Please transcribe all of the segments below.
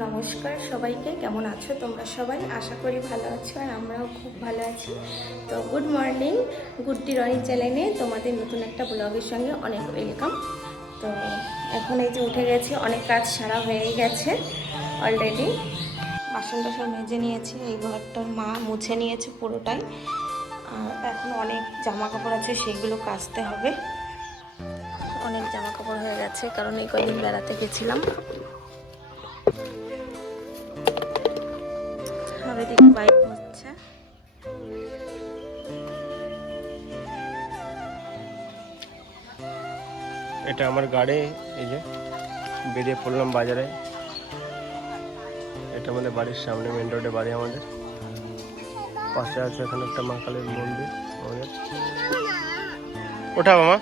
নমস্কার সবাইকে, কেমন আছো তোমরা সবাই? আশা করি ভালো আছো আর আমরাও খুব ভালো আছি। তো গুড মর্নিং, গুড্ডি রনি চ্যানেলে তোমাদের নতুন একটা ব্লগের সঙ্গে অনেক ওয়েলকাম। তো এখন এই যে উঠে গেছি, অনেক কাজ সারা হয়ে গেছে অলরেডি। বাসন টাসন মেজে নিয়েছি, এই ঘরটার মা মুছে নিয়েছে পুরোটাই। আর এখন অনেক জামা কাপড় আছে, সেগুলো কাচতে হবে। অনেক জামা কাপড় হয়ে গেছে, কারণ এই কদিন বেড়াতে গেছিলাম। এদিকে বাইক হচ্ছে। এটা আমার গাড়ি, এই যে বেরিয়ে পড়লাম বাজারে। এটা আমাদের বাড়ির সামনে, মেন রোডে বাড়ি আমাদের। পাশে আছে এখানে একটা মা কালীর মন্দির আমাদের। ওঠা মামা,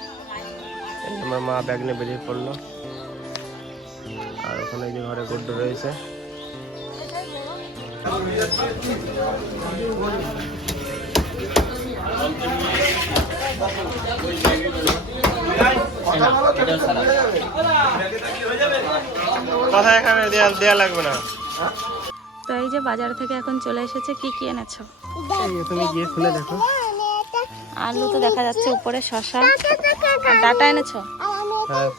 আমার মা ব্যাগ নিয়ে বেরিয়ে পড়লো। আর ওখানে এই যে ঘরে গুড্ডু রয়েছে। কথা এখানে দেয়া লাগবে না। তো এই যে বাজার থেকে এখন চলে এসেছে। কি কি এনেছো? তুমি গিয়ে খুলে দেখো। আলু তো দেখা যাচ্ছে উপরে, শসা আর ডাটা এনেছো। হ্যাঁ,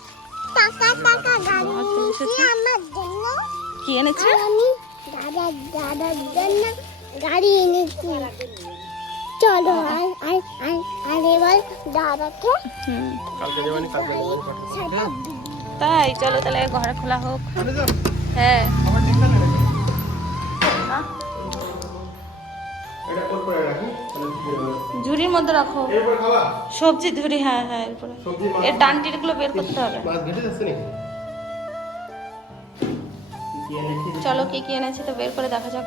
কি এনেছো? গাড়ি এনেছি। চলো আর এবার দাদাকে কালকে যাবানি, কালকে তাই চলো তাহলে ঘরে খোলা হোক। হ্যাঁ, ঝুড়ির মধ্যে রাখো সবজি ঝুড়ি। হ্যাঁ হ্যাঁ, এরপরে এর ডান্টিগুলো বের করতে হবে। চলো কি কি এনেছে তো বের করে দেখা যাক।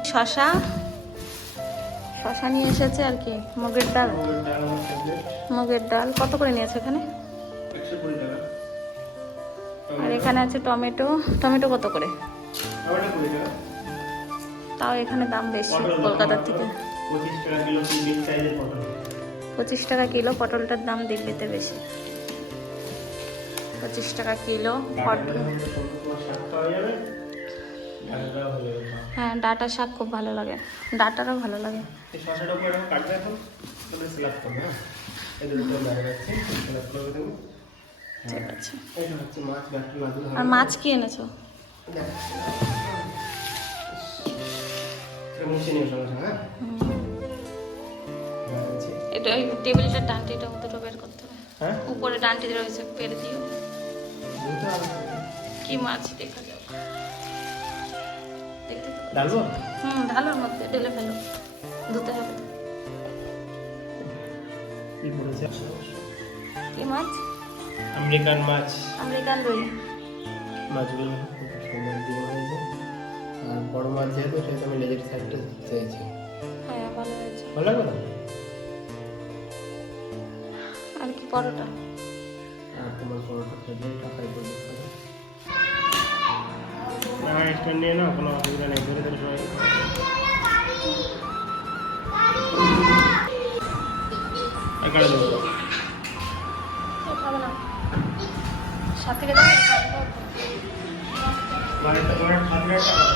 শসা নিয়ে এসেছে আর কি, মুগের ডাল। মুগের ডাল কত করে নিয়েছে এখানে? 120 টাকা। আর এখানে আছে টমেটো। টমেটো কত করে? তাও এখানে দাম বেশি কলকাতার থেকে। 25 টাকা কিলো বিগ সাইজের পটল। 25 টাকা কিলো। পটলটার দাম দিল্লিতে বেশি। 25 টাকা কিলো পটল। হ্যাঁ, ডাটা শাক খুব ভালো লাগে, ডাটারও ভালো লাগে। ঠিক আছে। আর মাছ কি এনেছো? এটা ওই টেবিলটার ডান্টিটা দুটো বের করতে হবে। উপরে ডান্টি রয়েছে, পেরে দিও। কি মাছ দেখা যাক। ডালবো? ঢালোর মধ্যে ঢেলে ফেলো, ধুতে হবে। কি মাছ? আমেরিকান মাছ। আমেরিকান রুই। মাছগুলো খুব সুন্দর দিয়ে হয়েছে। আর বড় মাছ যেহেতু, সেহেতু আমি লেজের সাইডটা চেয়েছি। হ্যাঁ, ভালো হয়েছে। ভালো লাগবে না? আর কি পরোটা? আর তোমার পরোটা খেয়ে টাকাই বলবে না, এক্সট্রা নিয়ে নাও, কোনো অসুবিধা নেই। ধরে ধরে সবাই একাড়ে দেবো। খাবো না, সাথে গেলে মানে তোমার খাদ্যের টাকা